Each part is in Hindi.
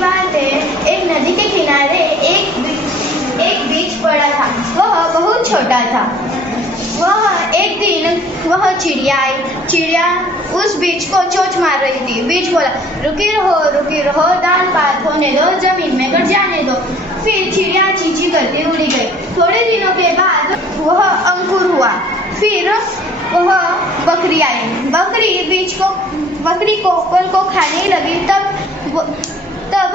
बात है, एक नदी के किनारे एक बीज पड़ा था। वह बहुत छोटा था। एक दिन वह चिड़िया आई। चिड़िया उस बीज को चोंच मार रही थी। बीज बोला, रुकी रहो, दान पात होने दो, जमीन में गिर जाने दो। फिर चिड़िया चींची करती उड़ी गई। थोड़े दिनों के बाद वह अंकुर हुआ। फिर वह बकरी आई। बकरी कोपल को खाने लगी। तब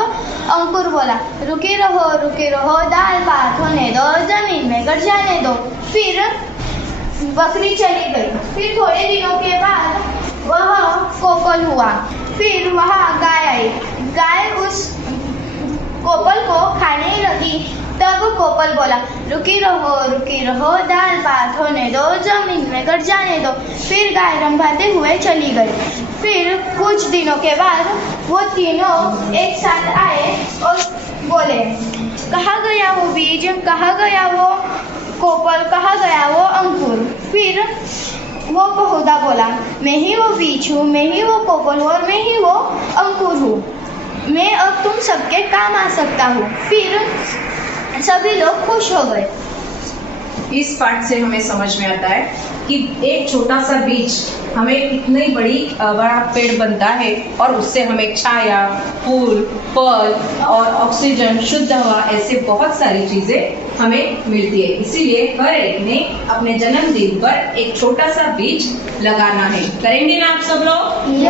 अंकुर बोला, रुकी रहो, दाल पात होने दो, जमीन में गिर जाने दो। फिर बकरी चली गई। फिर थोड़े दिनों के बाद वह कोपल हुआ। फिर वहाँ गाय आई। गाय उस कोपल को खाने लगी। तब कोपल बोला, रुकी रहो, दाल पात होने दो, जमीन में गिर जाने दो। फिर गाय रंभाते हुए चली गई। फिर कुछ दिनों के बाद वो तीनों एक साथ आए और बोले, कहाँ गया वो बीज, कहाँ गया वो कोपल, कहाँ गया वो अंकुर। फिर वो पौधा बोला, मैं ही वो बीज हूँ, मैं ही वो कोपल हूँ और मैं ही वो अंकुर हूँ। मैं अब तुम सबके काम आ सकता हूँ। फिर सभी लोग खुश हो गए। इस पाठ से हमें समझ में आता है कि एक छोटा सा बीज हमें कितनी बड़ा पेड़ बनता है और उससे हमें छाया, फूल, फल और ऑक्सीजन, शुद्ध हवा, ऐसे बहुत सारी चीजें हमें मिलती है। इसीलिए हर एक ने अपने जन्मदिन पर एक छोटा सा बीज लगाना है। करेंगे ना आप सब लोग?